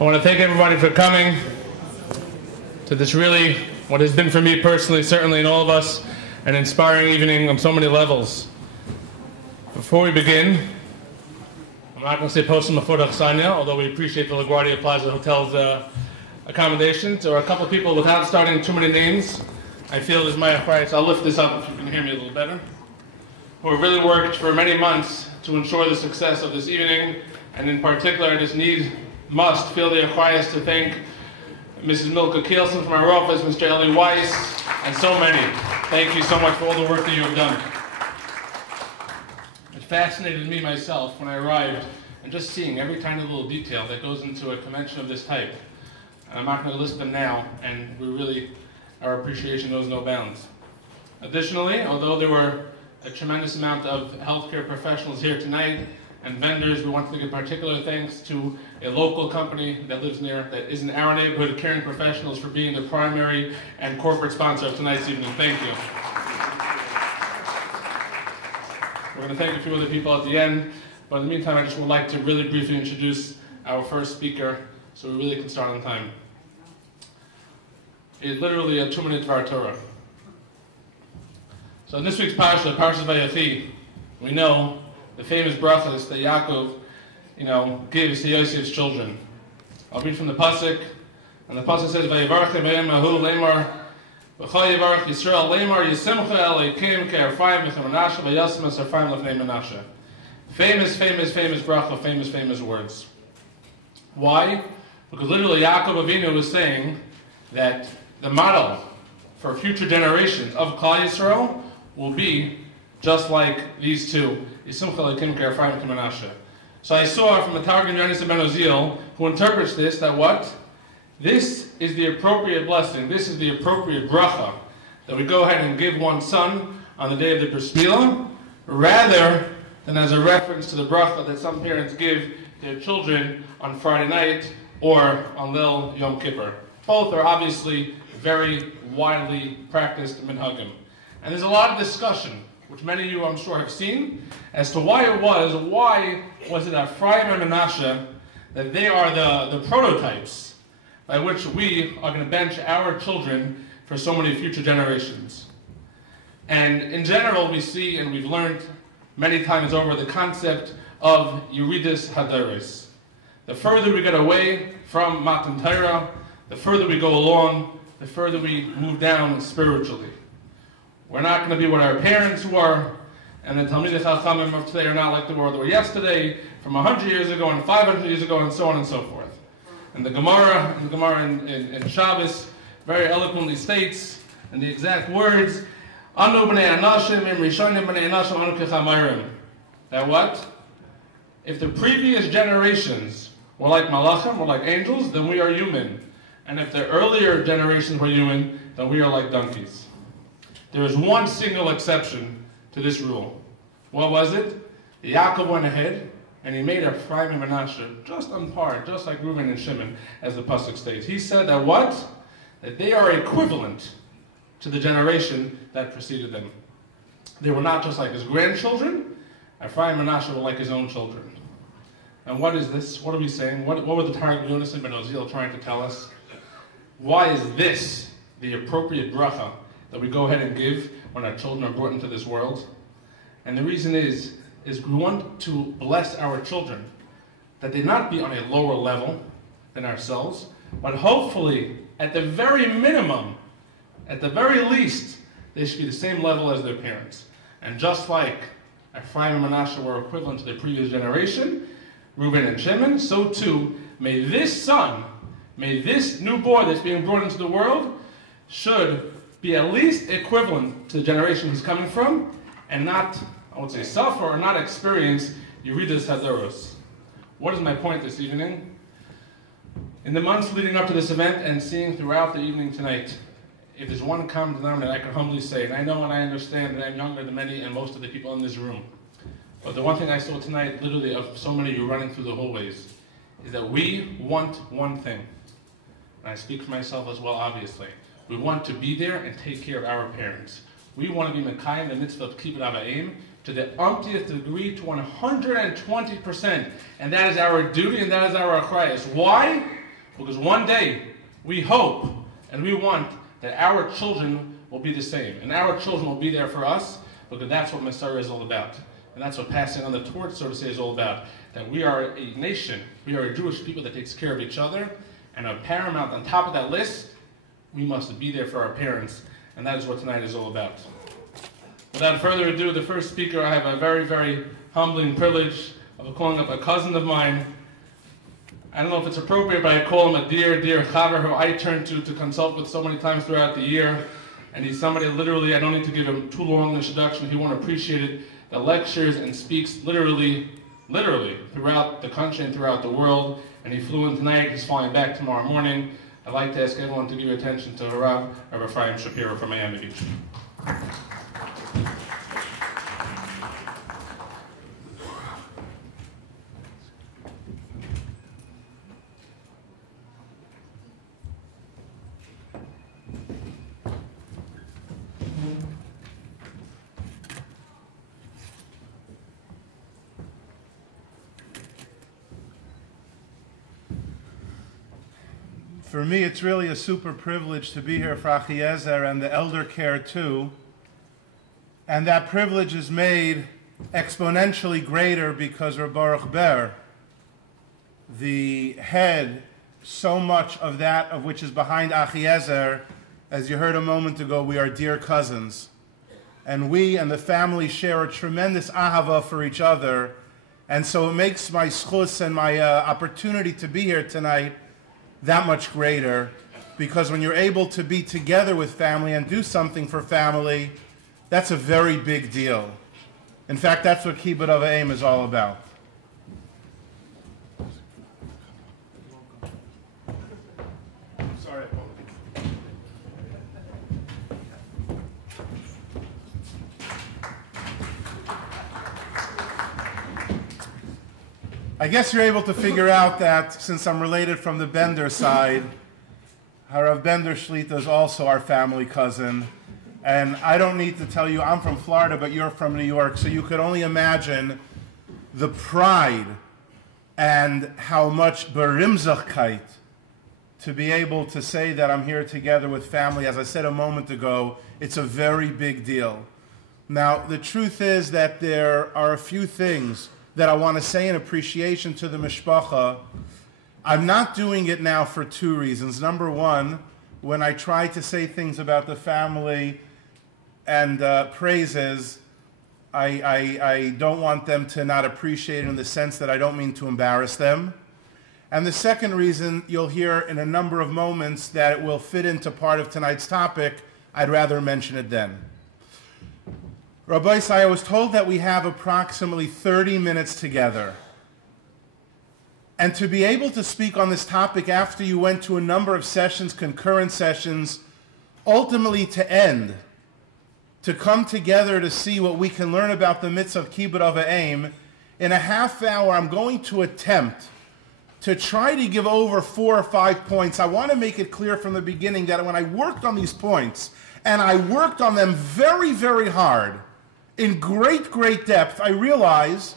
I want to thank everybody for coming to this really, what has been for me personally, certainly in all of us, an inspiring evening on so many levels. Before we begin, I'm not going to say postum mafodach sanya, although we appreciate the LaGuardia Plaza Hotel's accommodations. There are a couple of people, without starting too many names, I feel is my Achiezer, so I'll lift this up if you can hear me a little better, who have really worked for many months to ensure the success of this evening, and in particular I just must feel the Achiezer to thank Mrs. Milka Kielsen from our office, Mr. Eli Weiss, and so many. Thank you so much for all the work that you have done. It fascinated me myself when I arrived, and just seeing every tiny little detail that goes into a convention of this type. And I'm not going to list them now, and our appreciation knows no bounds. Additionally, although there were a tremendous amount of healthcare professionals here tonight and vendors, we want to give particular thanks to a local company that lives near, that is in our neighborhood, Caring Professionals, for being the primary and corporate sponsor of tonight's evening. Thank you. We're going to thank a few other people at the end, but in the meantime I just would like to really briefly introduce our first speaker so we really can start on time. It's literally a 2-minute Dvar Torah. So in this week's Parsha, Parshat Vayechi, we know the famous brachas that Yaakov, gives to Yosef's children. I'll read from the pasuk, and the pasuk says, "Vayivarchem Mahu Lemar, V'chol Yivarch Yisrael Lemar Yisimcha Elokim Ke'Ephraim V'Menashe V'Yasmas Ephraim L'Fnei Menashe." Famous bracha, famous words. Why? Because literally Yaakov Avinu was saying that the model for future generations of Klal Yisrael will be just like these two, Yisimcha Elokim Ke'Ephraim V'Menashe. So I saw from the Targum Yonis Ben Oziel, who interprets this, that what? This is the appropriate blessing, this is the appropriate bracha that we go ahead and give one son on the day of the Bris Milah, rather than as a reference to the bracha that some parents give their children on Friday night or on Lil Yom Kippur. Both are obviously very widely practiced minhagim. And there's a lot of discussion, which many of you I'm sure have seen, as to why it was it Ephraim and Menashe that they are the prototypes by which we are going to bench our children for so many future generations. And in general we see, and we've learned many times over, the concept of Yuridis Hadaris. The further we get away from Matan Torah, the further we go along, the further we move down spiritually. We're not going to be what our parents were, and the Talmidei Chachamim of today are not like the world they were yesterday, from 100 years ago, and 500 years ago, and so on and so forth. And the Gemara in Shabbos very eloquently states, in the exact words, Anu b'nei anashim im rishonim b'nei anashim anu kechamayrim. That what? If the previous generations were like malachim, were like angels, then we are human. And if the earlier generations were human, then we are like donkeys. There is one single exception to this rule. What was it? Yaakov went ahead and he made Ephraim and Menashe just on par, just like Reuben and Shimon, as the pasuk states. He said that what? That they are equivalent to the generation that preceded them. They were not just like his grandchildren. Ephraim and Menashe were like his own children. And what is this? What are we saying? What were the Targum Yonis Ben Oziel trying to tell us? Why is this the appropriate bracha that we go ahead and give when our children are brought into this world? And the reason is we want to bless our children, that they not be on a lower level than ourselves, but hopefully, at the very minimum, at the very least, they should be the same level as their parents. And just like Ephraim and Menashe were equivalent to the previous generation, Reuben and Shimon, so too, may this son, may this new boy that's being brought into the world, should be at least equivalent to the generation he's coming from, and not, I would say, suffer or not experience Yuridis Hadaros. What is my point this evening? In the months leading up to this event and seeing throughout the evening tonight, if there's one common denominator I can humbly say, and I know and I understand that I'm younger than many and most of the people in this room, but the one thing I saw tonight, literally of so many of you running through the hallways, is that we want one thing. And I speak for myself as well, obviously. We want to be there and take care of our parents. We want to be Mekayim the mitzvah of Kibbud Av V'Em to the umptieth degree, to 120%. And that is our duty and that is our Achiezer. Why? Because one day, we hope and we want that our children will be the same. And our children will be there for us, because that's what Messiah is all about. And that's what passing on the torch, so to say, is all about. That we are a nation, we are a Jewish people that takes care of each other, and a paramount on top of that list, we must be there for our parents, and that is what tonight is all about. Without further ado, the first speaker, I have a very, very humbling privilege of calling up a cousin of mine. I don't know if it's appropriate, but I call him a dear, dear chaver who I turn to consult with so many times throughout the year. And he's somebody literally, I don't need to give him too long an introduction, he won't appreciate it, that lectures and speaks literally throughout the country and throughout the world. And he flew in tonight, he's flying back tomorrow morning. I'd like to ask everyone to give your attention to Rabbi Ephraim Shapiro from Miami Beach. For me, it's really a super privilege to be here for Achiezer and the Eldercare too. And that privilege is made exponentially greater because Baruch Ber, the head, so much of that of which is behind Achiezer, as you heard a moment ago, we are dear cousins. And we and the family share a tremendous ahava for each other. And so it makes my schus and my opportunity to be here tonight that much greater, because when you're able to be together with family and do something for family, that's a very big deal. In fact, that's what Kibbud Av V'Em is all about. Sorry. I guess you're able to figure out that since I'm related from the Bender side, Harav Bender Shlita is also our family cousin. And I don't need to tell you, I'm from Florida, but you're from New York, so you could only imagine the pride and how much berimzachkeit to be able to say that I'm here together with family. As I said a moment ago, it's a very big deal. Now, the truth is that there are a few things that I want to say in appreciation to the mishpacha. I'm not doing it now for two reasons. Number one, when I try to say things about the family and praises, I don't want them to not appreciate it in the sense that I don't mean to embarrass them. And the second reason, you'll hear in a number of moments that it will fit into part of tonight's topic. I'd rather mention it then. Rabbi, I was told that we have approximately 30 minutes together. And to be able to speak on this topic after you went to a number of sessions, concurrent sessions, ultimately to end, to come together to see what we can learn about the mitzvah of Kibbud Av V'Em, in a half hour I'm going to attempt to try to give over 4 or 5 points. I want to make it clear from the beginning that when I worked on these points, and I worked on them very, very hard, in great, great depth, I realize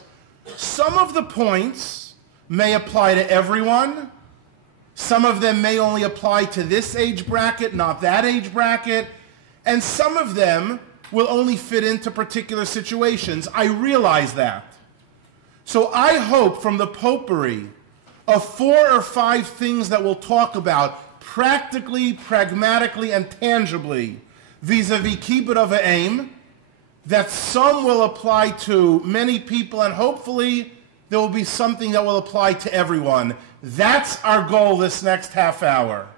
some of the points may apply to everyone. Some of them may only apply to this age bracket, not that age bracket. And some of them will only fit into particular situations. I realize that. So I hope from the potpourri of 4 or 5 things that we'll talk about practically, pragmatically, and tangibly vis-a-vis Kibbud Av V'Em, that some will apply to many people, and hopefully there will be something that will apply to everyone. That's our goal this next half hour.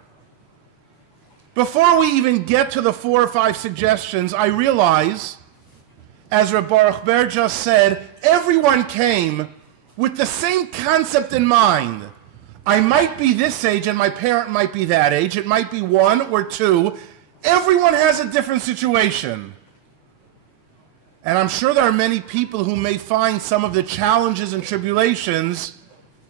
Before we even get to the 4 or 5 suggestions, I realize, as Rabbi Baruch Ber just said, everyone came with the same concept in mind. I might be this age and my parent might be that age. It might be 1 or 2. Everyone has a different situation. And I'm sure there are many people who may find some of the challenges and tribulations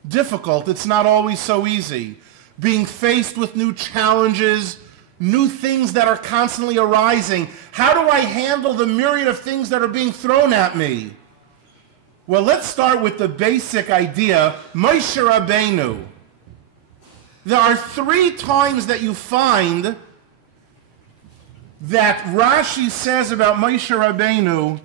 difficult. It's not always so easy. Being faced with new challenges, new things that are constantly arising. How do I handle the myriad of things that are being thrown at me? Well, let's start with the basic idea. Moshe Rabbeinu, there are 3 times that you find that Rashi says about Moshe Rabbeinu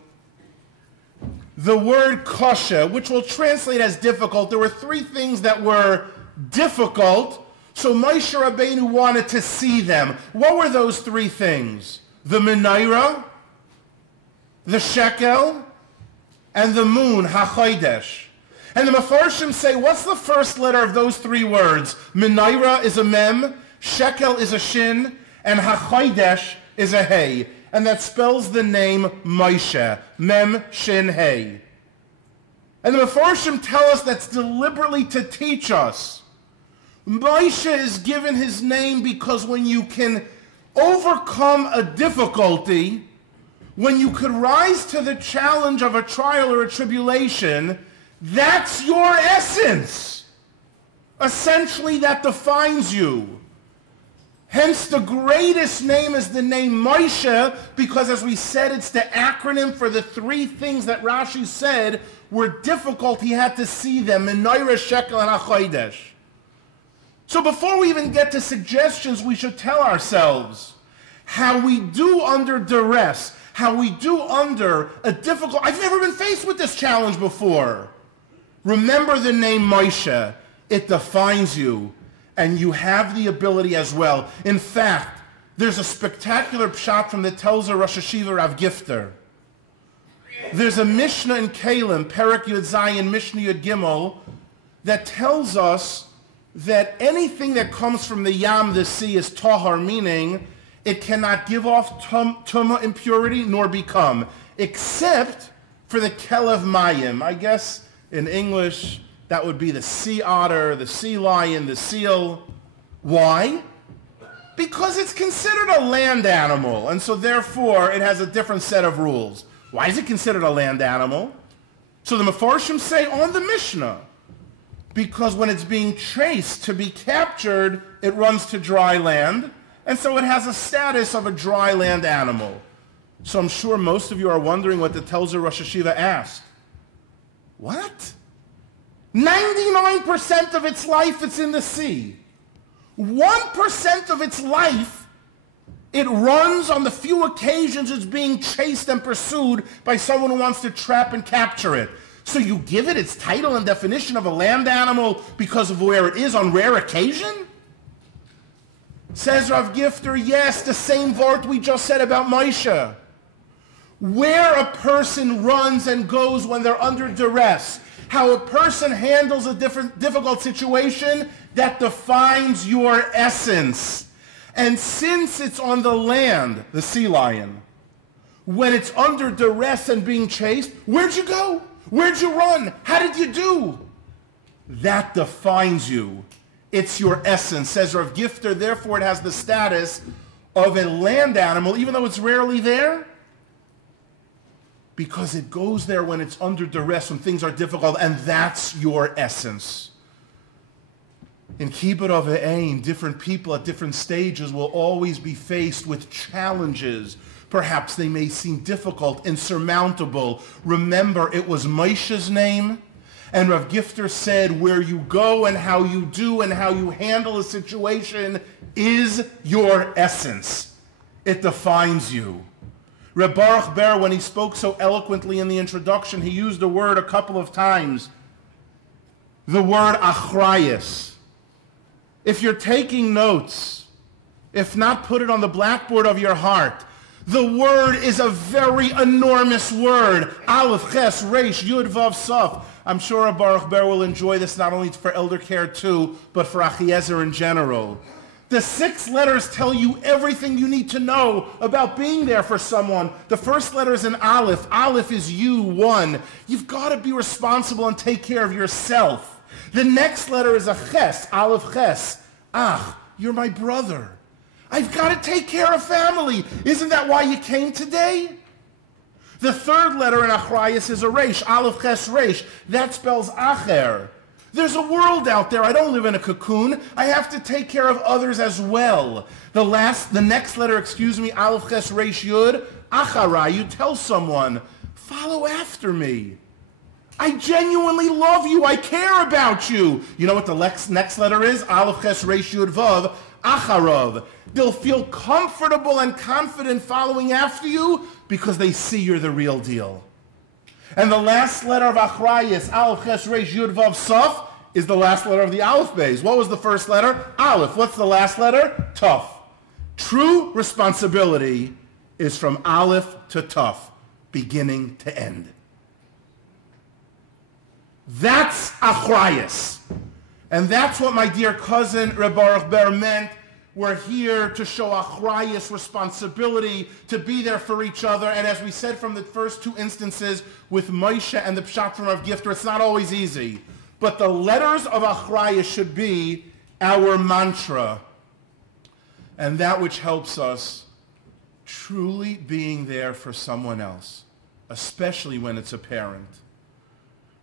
the word kosher, which will translate as difficult. There were 3 things that were difficult, so Moshe Rabbeinu wanted to see them. What were those 3 things? The menorah, the shekel, and the moon, ha-chodesh. And the Mefarshim say, what's the first letter of those 3 words? Menorah is a mem, shekel is a shin, and ha-chodesh is a hey. And that spells the name Moshe, mem, shin, hey. And the Mefarshim tell us that's deliberately to teach us. Moshe is given his name because when you can overcome a difficulty, when you could rise to the challenge of a trial or a tribulation, that's your essence. Essentially, that defines you. Hence, the greatest name is the name Moshe, because as we said, it's the acronym for the 3 things that Rashi said were difficult. He had to see them, menorah, shekel, and ha-chodesh. So before we even get to suggestions, we should tell ourselves how we do under duress, how we do under a difficult... I've never been faced with this challenge before. Remember the name Moshe. It defines you. And you have the ability as well. In fact, there's a spectacular pshat from the Telzer Rosh Hashiva Rav Gifter. There's a Mishnah in Kalim, Perek Yud Zayin, Mishnah Yud Gimel, that tells us that anything that comes from the Yam, the sea, is tahar, meaning it cannot give off tumah, impurity, nor become, except for the kelev mayim. I guess in English, that would be the sea otter, the sea lion, the seal. Why? Because it's considered a land animal, and so therefore it has a different set of rules. Why is it considered a land animal? So the Mefarshim say on the Mishnah, because when it's being chased to be captured, it runs to dry land, and so it has a status of a dry land animal. So I'm sure most of you are wondering what the Telzer Rosh Hashiva asked. What? 99% of its life it's in the sea. 1% of its life it runs on the few occasions it's being chased and pursued by someone who wants to trap and capture it. So you give it its title and definition of a land animal because of where it is on rare occasion? Says Rav Gifter, yes, the same word we just said about Moshe. Where a person runs and goes when they're under duress, how a person handles a difficult situation, that defines your essence. And since it's on the land, the sea lion, when it's under duress and being chased, where'd you go? Where'd you run? How did you do? That defines you. It's your essence. Says Rav Gifter, therefore it has the status of a land animal, even though it's rarely there, because it goes there when it's under duress, when things are difficult, and that's your essence. In Kibbud Av V'Em, different people at different stages will always be faced with challenges. Perhaps they may seem difficult, insurmountable. Remember, it was Moshe's name, and Rav Gifter said, where you go and how you do and how you handle a situation is your essence. It defines you. Reb Baruch Ber, when he spoke so eloquently in the introduction, he used a word a couple of times. The word achrayus. If you're taking notes, if not, put it on the blackboard of your heart. The word is a very enormous word. Aleph, Ches, Reish, Yud, Vav, Saf. I'm sure Reb Baruch Ber will enjoy this not only for Eldercare too, but for Achiezer in general. The 6 letters tell you everything you need to know about being there for someone. The first letter is an Aleph. Aleph is you, one. You've got to be responsible and take care of yourself. The next letter is a Ches, Aleph Ches. Ah, you're my brother. I've got to take care of family. Isn't that why you came today? The third letter in Achrayus is a Reish, Aleph Ches Reish. That spells Acher. There's a world out there. I don't live in a cocoon. I have to take care of others as well. The next letter, Aleph Ches Reish Yud, Acharai. You tell someone, follow after me. I genuinely love you. I care about you. You know what the next letter is? Aleph Ches Reish Yud Vav Acharov. They'll feel comfortable and confident following after you because they see you're the real deal. And the last letter of Achrayis, Aleph Ches Reish Yud Vav Saf, is the last letter of the Aleph Beis. What was the first letter? Aleph. What's the last letter? Tuf. True responsibility is from Aleph to Tuf, beginning to end. That's Achrayis. And that's what my dear cousin Reb Baruch Ber meant. We're here to show Achrayis responsibility, to be there for each other. And as we said from the first two instances with Moshe and the Pshat from Rav Gifter, it's not always easy. But the letters of Achrayis should be our mantra. And that which helps us truly being there for someone else, especially when it's a parent.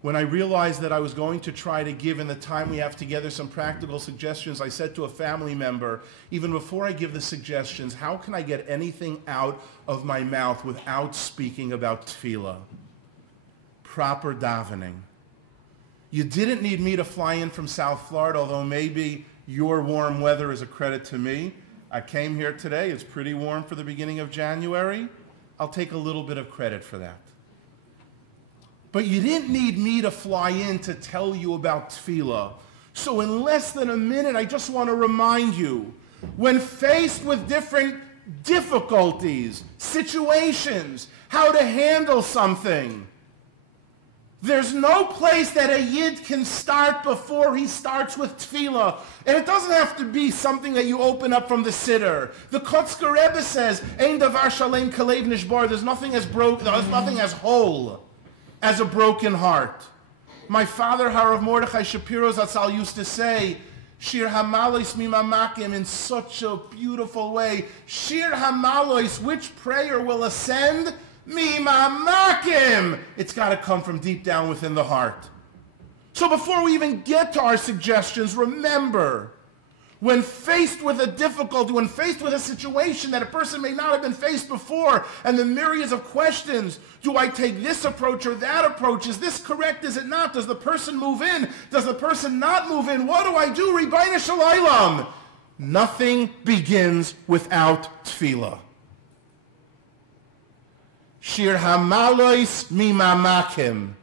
When I realized that I was going to try to give in the time we have together some practical suggestions, I said to a family member, even before I give the suggestions, how can I get anything out of my mouth without speaking about Tefilah? Proper davening. You didn't need me to fly in from South Florida, although maybe your warm weather is a credit to me. I came here today. It's pretty warm for the beginning of January. I'll take a little bit of credit for that. But you didn't need me to fly in to tell you about Tefilah. So in less than a minute, I just want to remind you, when faced with different difficulties, situations, how to handle something, there's no place that a Yid can start before he starts with Tefilah. And it doesn't have to be something that you open up from the Siddur. The Kotzker Rebbe says, Ein davar shalem kalev nishbar. There's nothing as broken, there's nothing as whole as a broken heart. My father, Harav Mordechai Shapiro Zatzal, used to say, Shir Hamalois Mimamakim, in such a beautiful way. Shir Hamalois, which prayer will ascend? Mimamakim. It's got to come from deep down within the heart. So before we even get to our suggestions, remember, when faced with a difficulty, when faced with a situation that a person may not have been faced before, and the myriads of questions, do I take this approach or that approach? Is this correct? Is it not? Does the person move in? Does the person not move in? What do I do? Ribayna Shalaylam. Nothing begins without Tefilah. Shir Hamalois Mimamakim.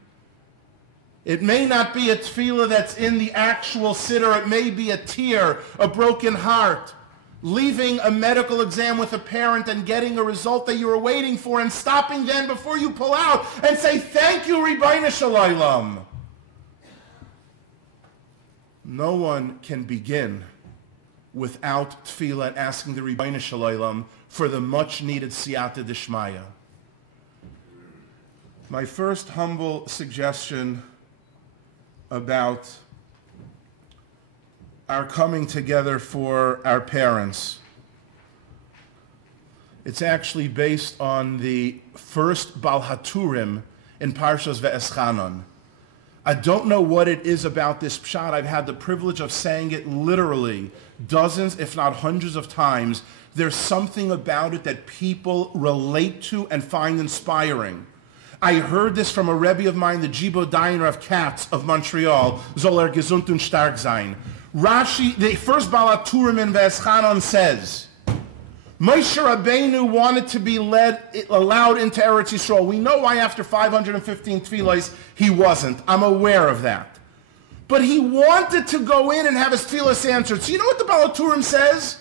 It may not be a Tefilah that's in the actual Siddur. It may be a tear, a broken heart, leaving a medical exam with a parent and getting a result that you were waiting for and stopping then before you pull out and say, thank you, Ribayna Shalaylam. No one can begin without Tefilah and asking the Ribayna Shalaylam for the much-needed Siyata Dishmaya. My first humble suggestion about our coming together for our parents. It's actually based on the first Bal Haturim in Parshas Ve'eschanon. I don't know what it is about this pshat. I've had the privilege of saying it literally dozens, if not hundreds of times. There's something about it that people relate to and find inspiring. I heard this from a Rebbe of mine, the Jibo Dayan of Katz of Montreal, Zoller Gesund und Stark sein. Rashi, the first Bal Haturim in Ve'eschanon says, Moshe Rabbeinu wanted to be allowed into Eretz Yisrael. We know why after 515 tefillahs he wasn't. I'm aware of that. But he wanted to go in and have his tefillahs answered. So you know what the Bal Haturim says?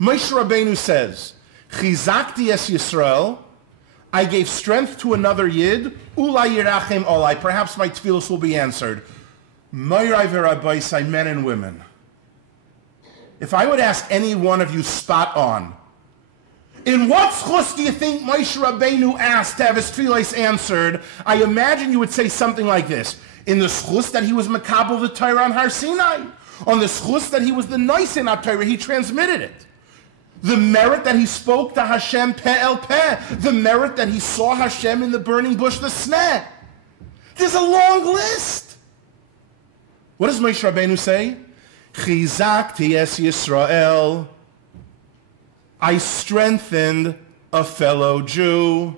Moshe Rabbeinu says, Chizakti es Yisrael, I gave strength to another Yid, Ulai Yirachem Olai, perhaps my tefillahs will be answered. Moirai v'Rabbaisai, men and women. If I would ask any one of you spot on, in what schus do you think Moshe Rabbeinu asked to have his tefillahs answered? I imagine you would say something like this. In the schus that he was Makabel the Torah on Har Sinai. On the schus that he was the Nois in Torah, he transmitted it. The merit that he spoke to Hashem peh el peh. The merit that he saw Hashem in the burning bush, the sneh. There's a long list. What does Moshe Rabbeinu say? Chizakti es Yisrael. I strengthened a fellow Jew.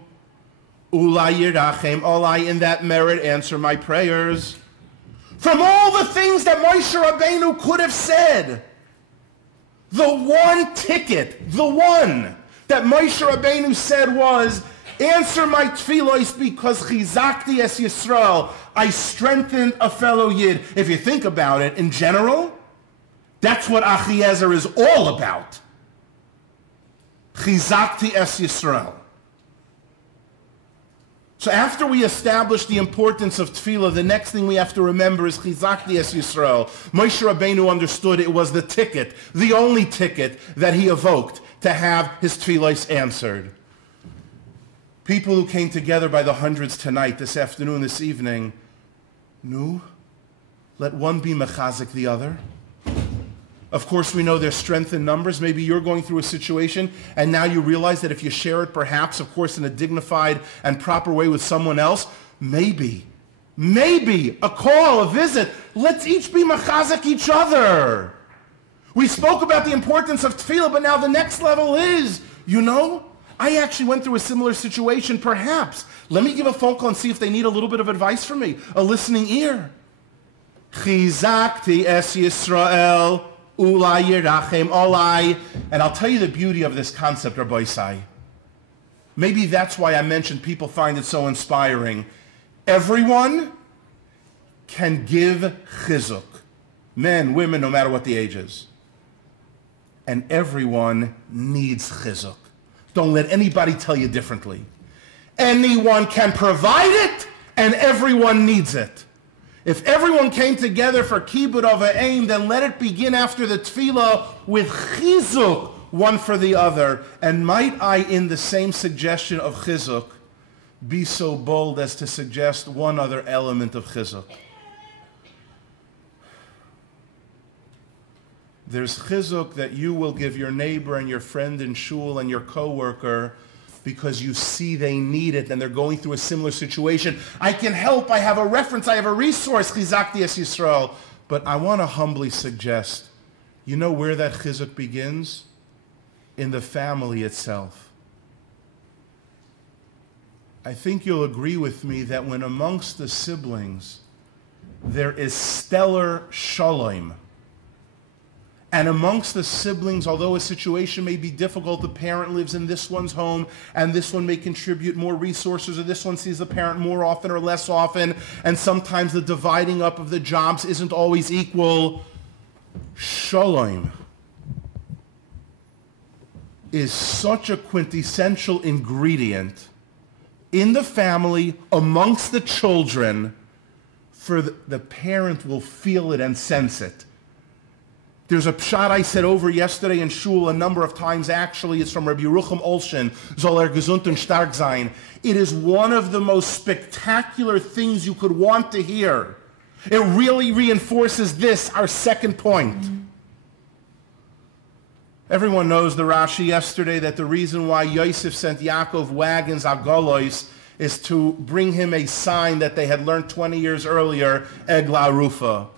Ulai yirachem olai, in that merit answer my prayers. From all the things that Moshe Rabbeinu could have said, the one ticket, the one that Moshe Rabbeinu said was, answer my tefillos because chizakti es Yisrael, I strengthened a fellow Yid. If you think about it, in general, that's what Achiezer is all about. Chizakti es Yisrael. So after we establish the importance of tefillah, the next thing we have to remember is Chizakti es Yisrael. Moshe Rabbeinu understood it was the ticket, the only ticket that he evoked to have his tefillahs answered. People who came together by the hundreds tonight, this afternoon, this evening, let one be mechazik the other. Of course, we know there's strength in numbers. Maybe you're going through a situation and now you realize that if you share it perhaps, of course, in a dignified and proper way with someone else, maybe a call, a visit, let's each be mechazik each other. We spoke about the importance of tefillah, but now the next level is, I actually went through a similar situation, perhaps. Let me give a phone call and see if they need a little bit of advice from me, a listening ear. Chizakti es Yisrael. Ulai yirachem olai. And I'll tell you the beauty of this concept, Rabbi Isai. Maybe that's why I mentioned people find it so inspiring. Everyone can give chizuk. Men, women, no matter what the age is. And everyone needs chizuk. Don't let anybody tell you differently. Anyone can provide it, and everyone needs it. If everyone came together for Kibbud Av V'Em, then let it begin after the Tefilah with chizuk, one for the other. And might I, in the same suggestion of chizuk, be so bold as to suggest one other element of chizuk? There's chizuk that you will give your neighbor and your friend in shul and your coworker because you see they need it and they're going through a similar situation. I can help, I have a reference, I have a resource, chizakti es Yisrael. But I want to humbly suggest, you know where that chizuk begins? In the family itself. I think you'll agree with me that when amongst the siblings there is stellar shalom, and amongst the siblings, although a situation may be difficult, the parent lives in this one's home, and this one may contribute more resources, or this one sees the parent more often or less often, and sometimes the dividing up of the jobs isn't always equal. Shalom is such a quintessential ingredient in the family, amongst the children, for the parent will feel it and sense it. There's a pshat I said over yesterday in shul a number of times. Actually, it's from Rabbi Yerucham Olshen, Soll gesund und stark sein. It is one of the most spectacular things you could want to hear. It really reinforces this, our second point. Everyone knows the Rashi yesterday that the reason why Yosef sent Yaakov wagons, agolos, is to bring him a sign that they had learned 20 years earlier, Egla Rufa.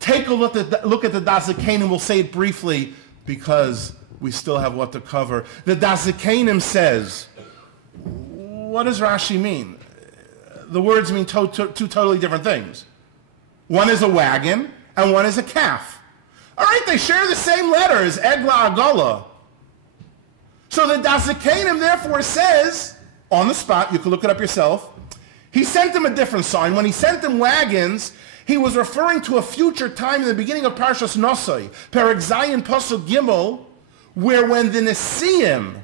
Take a look at the Dazikanim. We'll say it briefly because we still have what to cover. The Dazikanim says, what does Rashi mean? The words mean two totally different things. One is a wagon and one is a calf. All right, they share the same letters, Egla Agola. So the Dazikanim therefore says, on the spot, you can look it up yourself, he sent them a different sign. When he sent them wagons, he was referring to a future time in the beginning of Parshas Nosai, Perek Zayin Pasuk Gimel, where when the Nesiim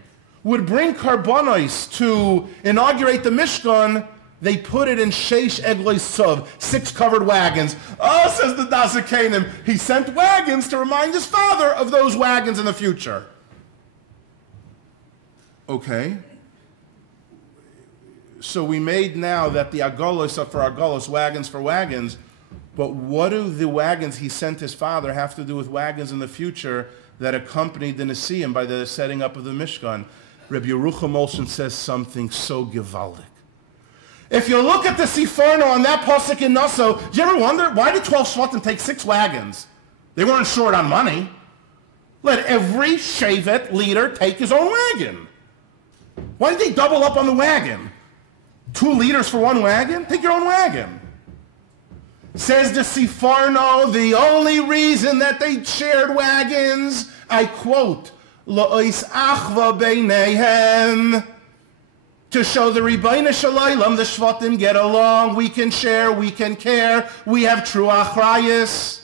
would bring karbonos to inaugurate the Mishkan, they put it in Sheish Eglois Sov, 6 covered wagons. Oh, says the Dazikanim, he sent wagons to remind his father of those wagons in the future. Okay. So we made now that the agolos are for agolos, wagons for wagons. But what do the wagons he sent his father have to do with wagons in the future that accompanied the Nesiim by the setting up of the Mishkan? Rabbi Yerucham Olshen says something so gewaldic. If you look at the Siforno on that pasuk in Naso, do you ever wonder, why did 12 Shvatim take 6 wagons? They weren't short on money. Let every Shevet leader take his own wagon. Why did they double up on the wagon? 2 liters for 1 wagon? Take your own wagon. Says the Sifarno, the only reason that they shared wagons, I quote, Lo'is achva beineihem, to show the Ribono Shel Olam, the Shvatim get along, we can share, we can care, we have true achrayus.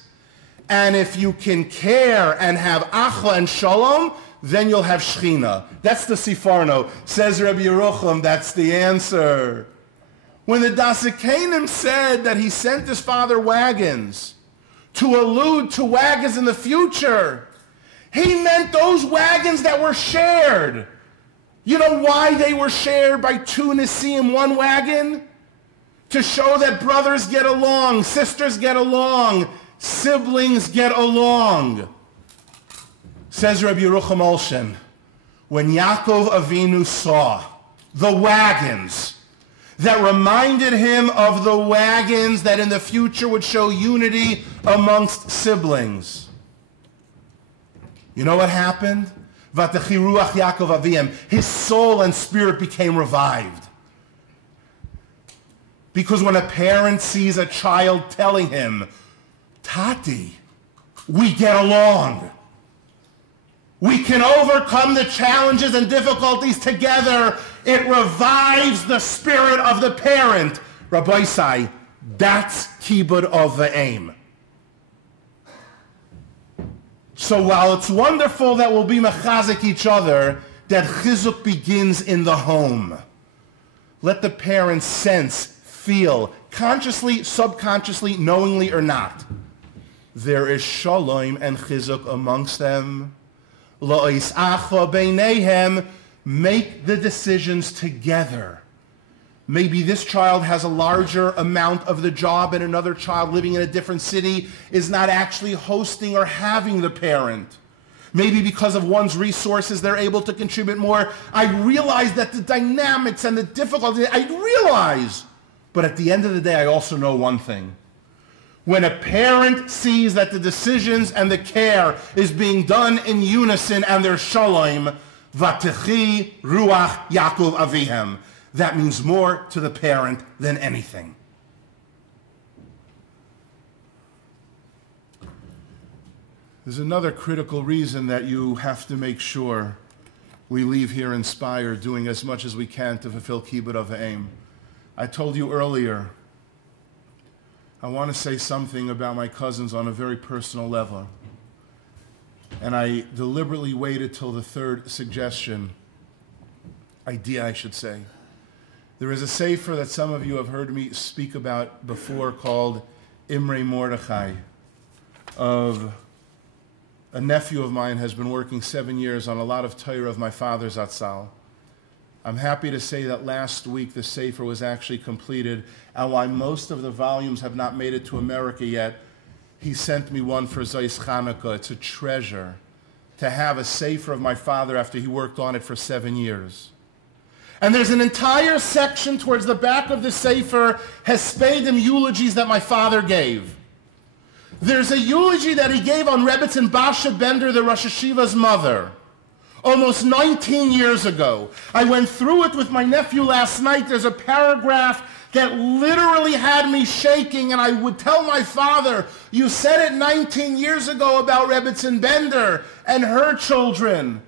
And if you can care and have achla and shalom, then you'll have shechina. That's the Sifarno. Says Rabbi Yerucham, that's the answer. When the Dasikanim said that he sent his father wagons to allude to wagons in the future, he meant those wagons that were shared. You know why they were shared by 2 Nisim, 1 wagon? To show that brothers get along, sisters get along, siblings get along. Says Rabbi Yerucham Olshen, when Yaakov Avinu saw the wagons that reminded him of the wagons that in the future would show unity amongst siblings, you know what happened? V'atechi ruach Yaakov V'Em, his soul and spirit became revived. Because when a parent sees a child telling him, Tati, we get along, we can overcome the challenges and difficulties together, it revives the spirit of the parent. Rabbi Isai, that's Kibbud Av V'Em. So while it's wonderful that we'll be mechazik each other, that chizuk begins in the home. Let the parents sense, feel, consciously, subconsciously, knowingly or not, there is shalom and chizuk amongst them. Lo'is achva beineihem, make the decisions together. Maybe this child has a larger amount of the job and another child living in a different city is not actually hosting or having the parent. Maybe because of one's resources, they're able to contribute more. I realize that the dynamics and the difficulty, I realize. But at the end of the day, I also know one thing. When a parent sees that the decisions and the care is being done in unison and there's shalom, vatechi ruach Yaakov Avihem. That means more to the parent than anything. There's another critical reason that you have to make sure we leave here inspired, doing as much as we can to fulfill Kibbud Av V'Em. I told you earlier, I want to say something about my cousins on a very personal level. And I deliberately waited till the third suggestion, idea I should say. There is a sefer that some of you have heard me speak about before called Imre Mordechai. Of a nephew of mine has been working 7 years on a lot of Torah of my father's Atzal. I'm happy to say that last week the sefer was actually completed, and while most of the volumes have not made it to America yet, he sent me one for Zayis Chanukah. It's a treasure to have a sefer of my father after he worked on it for 7 years. And there's an entire section towards the back of the sefer, Hespedim eulogies that my father gave. There's a eulogy that he gave on Rebbetzin Basha Bender, the Rosh Hashiva's mother, almost 19 years ago. I went through it with my nephew last night. There's a paragraph that literally had me shaking, and I would tell my father, you said it 19 years ago about Rebbetzin Bender and her children.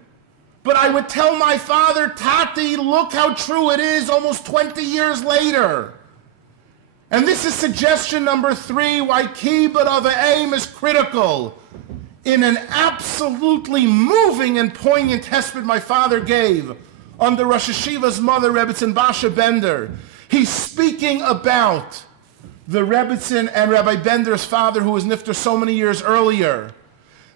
But I would tell my father, Tati, look how true it is almost 20 years later. And this is suggestion number 3, why Kibbud Av V'Em is critical. In an absolutely moving and poignant hesped my father gave on the Rosh Hashiva's mother, Rebbetzin Basha Bender, he's speaking about the Rebbetzin and Rabbi Bender's father who was nifter so many years earlier.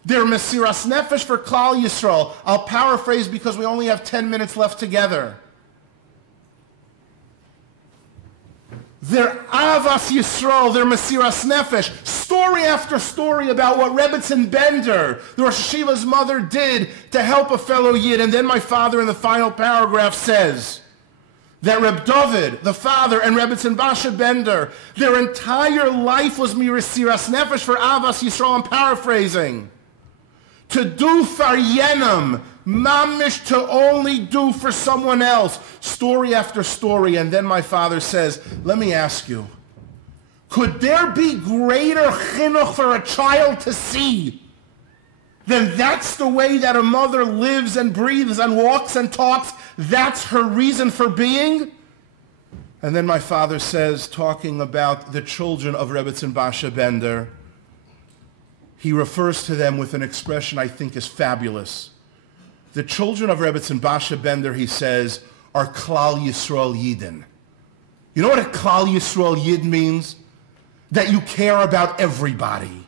Their Mesiras Nefesh for Klal Yisrael. I'll paraphrase because we only have 10 minutes left together. Their Avas Yisrael, their Mesiras Nefesh, story after story about what Rebbetzin Bender, the Rosh Hashiva's mother, did to help a fellow Yid. And then my father in the final paragraph says that Reb David, the father, and Rebbetzin Basha Bender, their entire life was Mesiras Nefesh for Avas Yisrael. I'm paraphrasing. to do faryenim, mamish, to only do for someone else, story after story. And then my father says, let me ask you, could there be greater chinuch for a child to see than that's the way that a mother lives and breathes and walks and talks? That's her reason for being? And then my father says, talking about the children of Rebbetzin Basha Bender, he refers to them with an expression I think is fabulous. The children of Rebbetzin Basha Bender, he says, are Klal Yisrael Yidin. You know what a Klal Yisrael Yid means? That you care about everybody.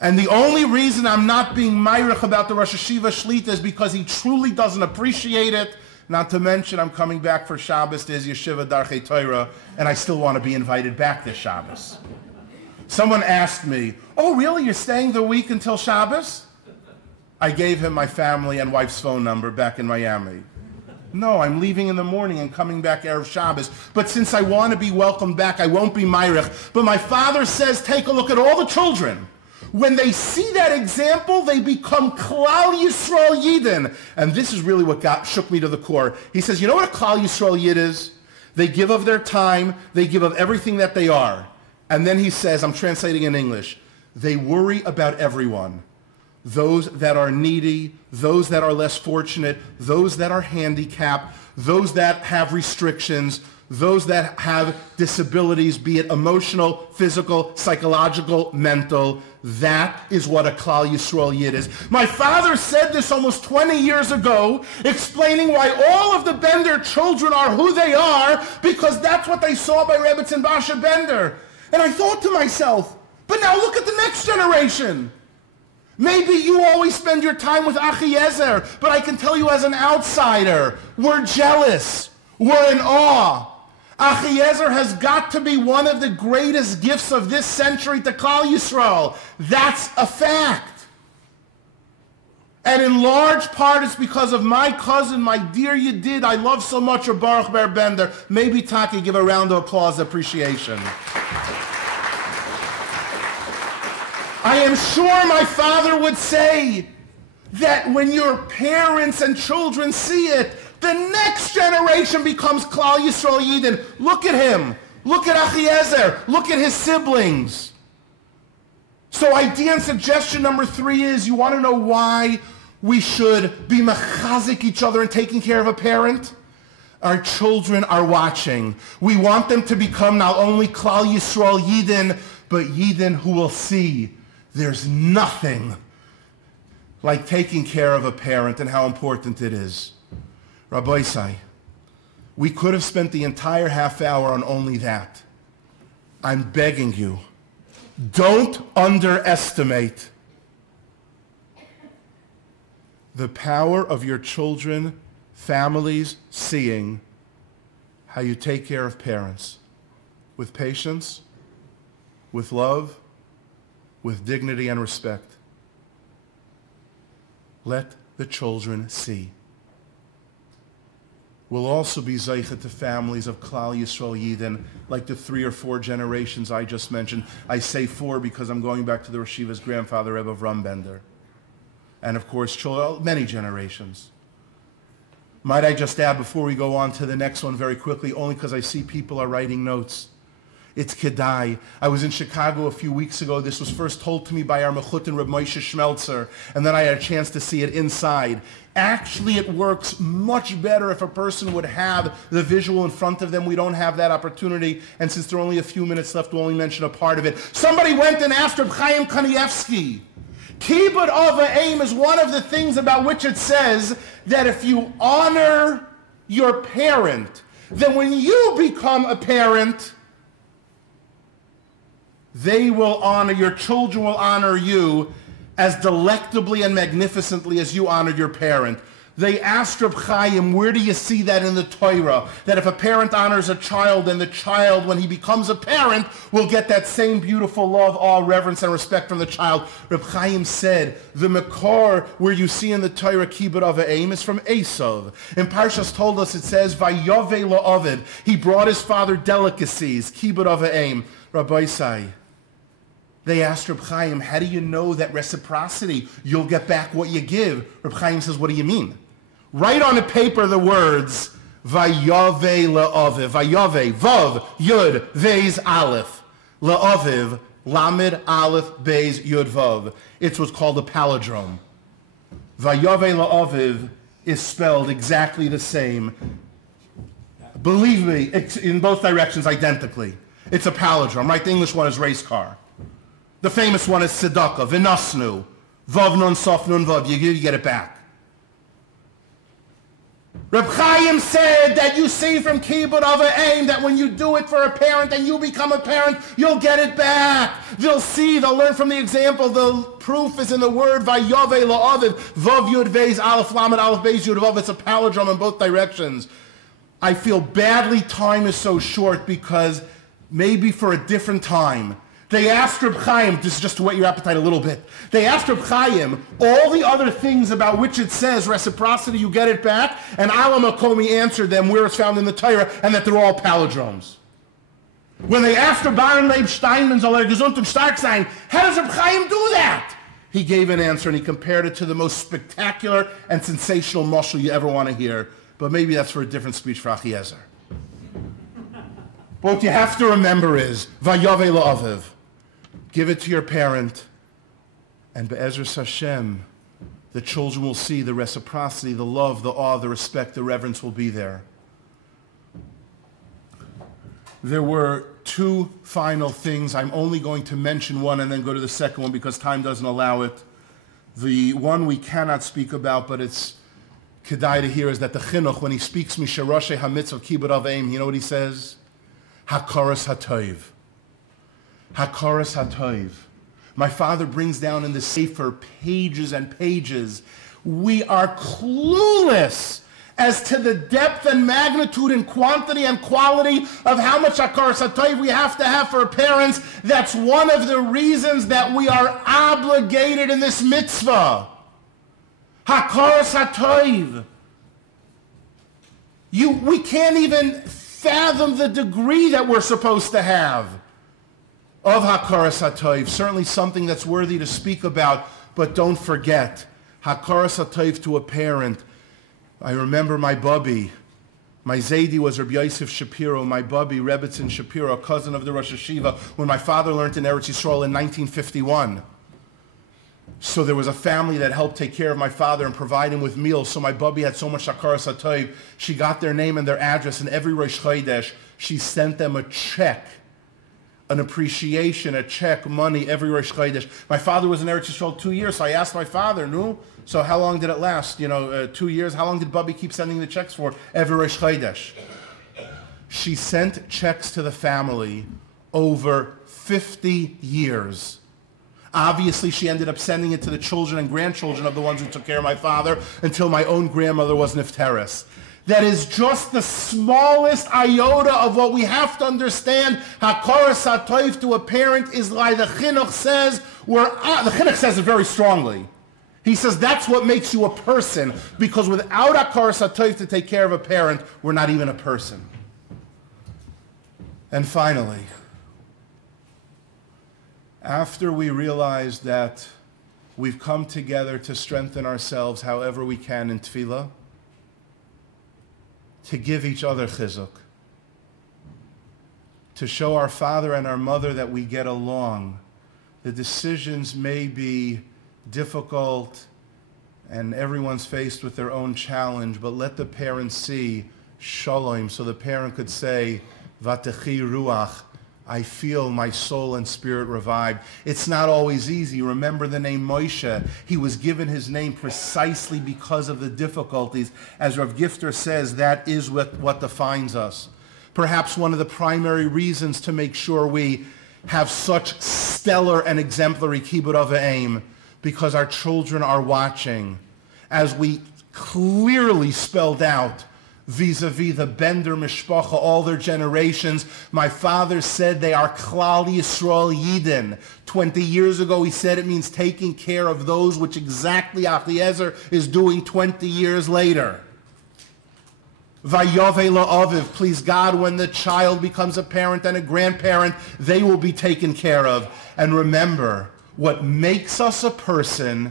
And the only reason I'm not being myrich about the Rosh Hashiva Shlita is because he truly doesn't appreciate it. Not to mention, I'm coming back for Shabbos to his Yeshiva Darchei Torah, and I still want to be invited back this Shabbos. Someone asked me, oh, really? You're staying the week until Shabbos? I gave him my family and wife's phone number back in Miami. No, I'm leaving in the morning and coming back Erev Shabbos. But since I want to be welcomed back, I won't be Myrich. But my father says, take a look at all the children. When they see that example, they become Klal Yisrael Yidin. And this is really what shook me to the core. He says, you know what a Klal Yisrael Yid is? They give of their time. They give of everything that they are. And then he says, I'm translating in English, they worry about everyone. Those that are needy, those that are less fortunate, those that are handicapped, those that have restrictions, those that have disabilities, be it emotional, physical, psychological, mental. That is what a Klal Yisrael Yid is. My father said this almost 20 years ago, explaining why all of the Bender children are who they are, because that's what they saw by Rebbetzin Basha Bender. And I thought to myself, but now look at the next generation. Maybe you always spend your time with Achiezer, but I can tell you as an outsider, we're jealous. We're in awe. Achiezer has got to be one of the greatest gifts of this century to Klal Yisrael. That's a fact. And in large part it's because of my cousin, my dear Yedid, I love so much, or Baruch Ber Bender. Maybe Taki give a round of applause, appreciation. I am sure my father would say that when your parents and children see it, the next generation becomes Klal Yisrael Yidin. Look at him. Look at Achiezer. Look at his siblings. So idea and suggestion number 3 is, you want to know why we should be mechazik each other and taking care of a parent? Our children are watching. We want them to become not only Klal Yisrael Yidin, but Yidin who will see there's nothing like taking care of a parent and how important it is. Rabbi Isai, we could have spent the entire half hour on only that. I'm begging you, don't underestimate the power of your children, families, seeing how you take care of parents with patience, with love, with dignity and respect. Let the children see. We'll also be zeichet to families of Klal Yisrael Yidin, like the 3 or 4 generations I just mentioned. I say 4 because I'm going back to the Rosh Hashiva's grandfather, Rebbe Ephraim Bender. And of course, many generations. Might I just add before we go on to the next one very quickly, only because I see people are writing notes. It's Kedai. I was in Chicago a few weeks ago. This was first told to me by our Mechutin Reb Moshe Schmelzer, and then I had a chance to see it inside. Actually, it works much better if a person would have the visual in front of them. We don't have that opportunity, and since there are only a few minutes left, we'll only mention a part of it. Somebody went and asked Reb Chaim Kanievsky. Kibbud Av V'Em is one of the things about which it says that if you honor your parent, then when you become a parent, they will honor, your children will honor you as delectably and magnificently as you honored your parent. They asked Reb Chaim, where do you see that in the Torah? That if a parent honors a child, then the child, when he becomes a parent, will get that same beautiful love, awe, reverence, and respect from the child. Reb Chaim said, the Makor, where you see in the Torah Kibbud Av V'Em, is from Esav. And Parshas told us, it says, Vayove la'avid. He brought his father delicacies, Kibbud Av V'Em. Rabbi Isai, They asked Reb Chaim, how do you know that reciprocity, you'll get back what you give? Reb Chaim says, what do you mean? Write on the paper the words, Vayave la'aviv, Vayave, Vav, Yud, Vez, Aleph, la'aviv, Lamed, Aleph, Beis, Yud, Vav. It's what's called a palindrome. Vayave la'aviv is spelled exactly the same. Believe me, it's in both directions identically. It's a palindrome, right? The English one is race car. The famous one is tzedakah, v'nasnu, vav nun sof nun vav, you get it back. Reb Chaim said that you see from Kibbud Av V'Em that when you do it for a parent and you become a parent, you'll get it back. They'll see, they'll learn from the example. The proof is in the word Vayave la'aviv, vav yud vez aleph lamed aleph beis yud vav. It's a palindrome in both directions. I feel badly time is so short because maybe for a different time, they asked Reb Chaim, this is just to whet your appetite a little bit, they asked Reb Chaim all the other things about which it says reciprocity, you get it back, and Alam Akomi answered them where it's found in the Torah, and that they're all palindromes. When they asked Reb Baron Leib Steinman, soll gesund und stark sein, how does Reb Chaim do that? He gave an answer, and he compared it to the most spectacular and sensational mashal you ever want to hear, but maybe that's for a different speech for Achiezer. What you have to remember is, Vayave la'aviv. Give it to your parent, and Be'ezras Hashem, the children will see the reciprocity, the love, the awe, the respect, the reverence will be there. There were two final things. I'm only going to mention one and then go to the second one because time doesn't allow it. The one we cannot speak about, but it's kedai to hear, is that the chinuch, when he speaks Misharoshe HaMitzvah Kibbud Av V'Em, you know what he says? Hakaras HaToiv. Hakaras HaToiv. My father brings down in the Sefer pages and pages. We are clueless as to the depth and magnitude and quantity and quality of how much Hakaras HaToiv we have to have for parents. That's one of the reasons that we are obligated in this mitzvah. Hakaras HaToiv. We can't even fathom the degree that we're supposed to have of Hakaras HaToiv. Certainly something that's worthy to speak about, but don't forget, Hakaras HaToiv to a parent. I remember my bubby. My Zaidi was Rabbi Ephraim Shapiro. My bubby, Rebbetzin Shapiro, a cousin of the Rosh Hashiva, when my father learned in Eretz Yisrael in 1951. So there was a family that helped take care of my father and provide him with meals. So my bubby had so much Hakaras HaToiv. She got their name and their address, and every Rosh Chodesh, she sent them a check, an appreciation, a check, money, every Rosh Chodesh. My father was in Eretz Yisrael 2 years, so I asked my father, no? So how long did it last? 2 years? How long did Bubby keep sending the checks for every Rosh Chodesh? She sent checks to the family over 50 years. Obviously, she ended up sending it to the children and grandchildren of the ones who took care of my father until my own grandmother was Nifteris. That is just the smallest iota of what we have to understand. Hakaras HaToiv to a parent is like the chinuch says, the chinuch says it very strongly. He says that's what makes you a person, because without Hakaras HaToiv to take care of a parent, we're not even a person. And finally, after we realize that we've come together to strengthen ourselves however we can in Tefilah, to give each other chizuk, to show our father and our mother that we get along. The decisions may be difficult and everyone's faced with their own challenge, but let the parents see shalom, so the parent could say, Vatechi ruach, I feel my soul and spirit revived. It's not always easy. Remember the name Moshe. He was given his name precisely because of the difficulties. As Rav Gifter says, that is what defines us. Perhaps one of the primary reasons to make sure we have such stellar and exemplary Kibbud Av V'Em, because our children are watching. As we clearly spelled out vis-a-vis the Bender Mishpacha, all their generations. My father said they are Klal Yisrael Yidin. 20 years ago he said it means taking care of those, which exactly Achiezer is doing 20 years later. Vayove la'aviv, please God, when the child becomes a parent and a grandparent, they will be taken care of. And remember, what makes us a person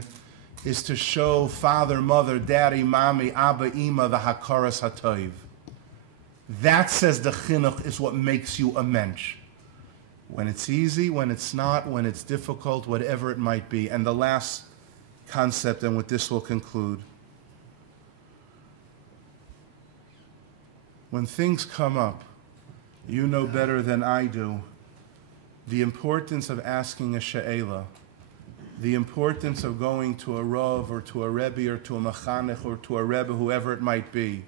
is to show father, mother, daddy, mommy, abba, ima, the hakaras hatoiv. That, says the chinuch, is what makes you a mensch. When it's easy, when it's not, when it's difficult, whatever it might be. And the last concept, and with this we'll conclude. When things come up, you know better than I do the importance of asking a she'ela, the importance of going to a rav or to a rebbe or to a mechanech or to a rebbe, whoever it might be,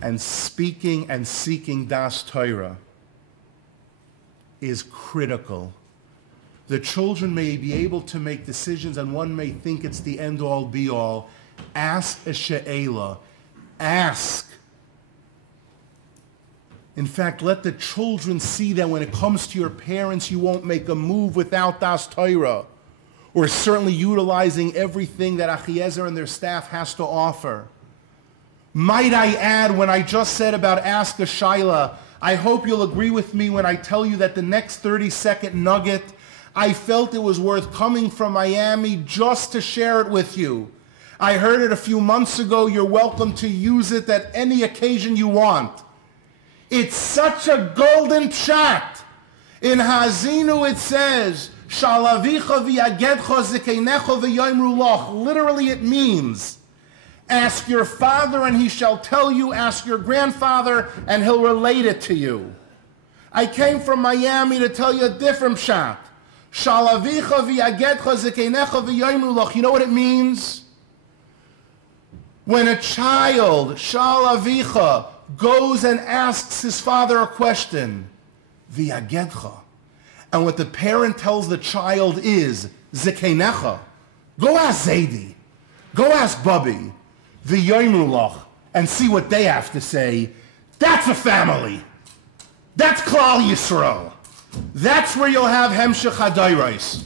and speaking and seeking das Torah is critical. The children may be able to make decisions, and one may think it's the end-all, be-all. Ask a she'ela. Ask. In fact, let the children see that when it comes to your parents, you won't make a move without das Torah, or certainly utilizing everything that Achiezer and their staff has to offer. Might I add, when I just said about ask a shaila, I hope you'll agree with me when I tell you that the next 30-second nugget, I felt it was worth coming from Miami just to share it with you. I heard it a few months ago. You're welcome to use it at any occasion you want. It's such a golden pshat. In Hazinu it says, Shalavicha v'yagedcha zikeinecha v'yoimru loch. Literally it means, ask your father and he shall tell you, ask your grandfather and he'll relate it to you. I came from Miami to tell you a different pshat. Shalavicha v'yagedcha zikeinecha v'yoimru loch. You know what it means? When a child, shalavicha, goes and asks his father a question, v'yagedcha, and what the parent tells the child is, zikeinecha, go ask Zaidi, go ask Bubby, v'yoimru loch, and see what they have to say. That's a family. That's Klal Yisrael. That's where you'll have hemshech hadayros.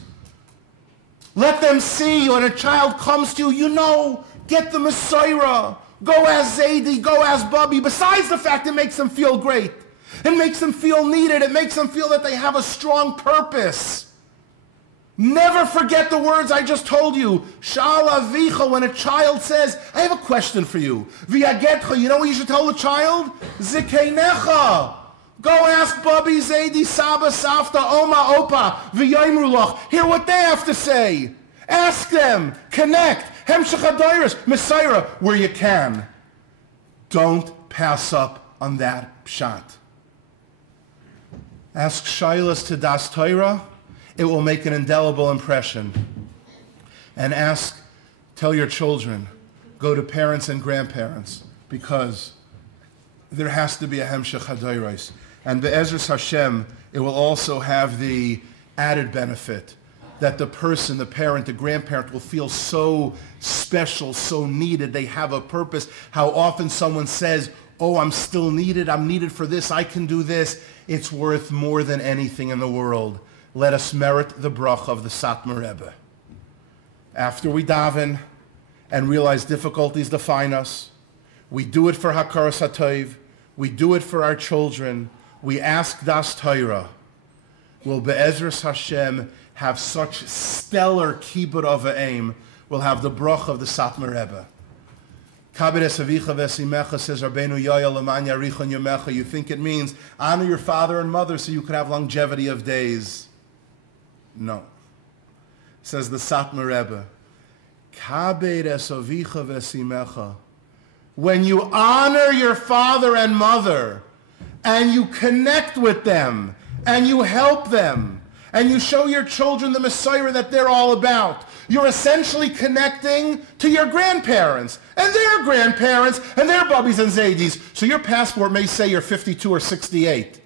Let them see when a child comes to you, you know, get the Messiah. Go ask Zaidi, go ask Bubby. Besides the fact it makes them feel great. It makes them feel needed. It makes them feel that they have a strong purpose. Never forget the words I just told you. Shalavicha, when a child says, I have a question for you. V'yagedcha, you know what you should tell the child? Zikeinecha. Go ask Bubby, Zaidi, Saba, Safta, Oma, Opa, v'yoimru loch. Hear what they have to say. Ask them. Connect. Hemshech hadayros, Messiah, where you can. Don't pass up on that pshat. Ask shailas to das Torah. It will make an indelible impression. And tell your children, go to parents and grandparents, because there has to be a hemshech hadayros. And be'ezras Hashem, it will also have the added benefit that the person, the parent, the grandparent will feel so special, so needed. They have a purpose. How often someone says, oh, I'm still needed. I'm needed for this. I can do this. It's worth more than anything in the world. Let us merit the bracha of the Satmar Rebbe. After we daven and realize difficulties define us, we do it for Hakaras HaTov. We do it for our children. We ask das Torah. Will be'ezras Hashem have such stellar Kibbud Av V'Em, will have the bracha of the Satmar Rebbe. Kabed es avicha v'esimecha, says Rabbeinu Yoel Leman Yarichon Yamecha. You think it means honor your father and mother so you could have longevity of days. No. Says the Satmar Rebbe. Kabed es avicha v'esimecha. When you honor your father and mother, and you connect with them, and you help them, and you show your children the Messiah that they're all about, you're essentially connecting to your grandparents, and their grandparents, and their bubbies and zaydis. So your passport may say you're 52 or 68.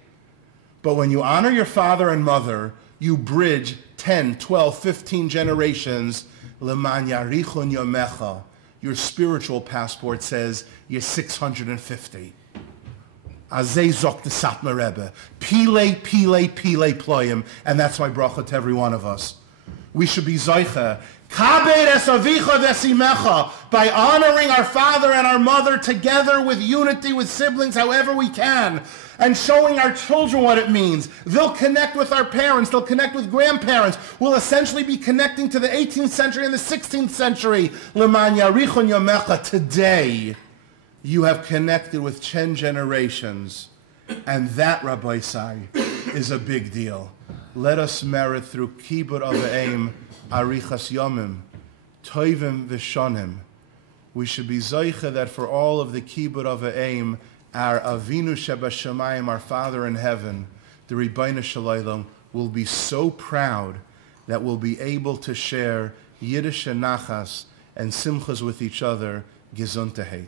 But when you honor your father and mother, you bridge 10, 12, 15 generations. Leman yarichon yomecha. Your spiritual passport says you're 650. Azay zok the Satmar Rebbe. Pile, pile, pile, ployim. And that's my bracha to every one of us. We should be zoicha Kabed es avicha v'esimecha, by honoring our father and our mother together with unity, with siblings, however we can, and showing our children what it means. They'll connect with our parents, they'll connect with grandparents. We'll essentially be connecting to the 18th century and the 16th century. L'man yarichon yamecha, today you have connected with 10 generations, and that, Rabbi Sai, is a big deal. Let us merit through Kibbud Av V'Em, Arichas Yomim, Toivim V'Shonim. We should be Zoicha that for all of the Kibbud Av V'Em, our Avinu Shebashamayim, our Father in heaven, the Ribbono Shel Olam, will be so proud that we'll be able to share Yiddish and Nachas and Simchas with each other, Gesundheit.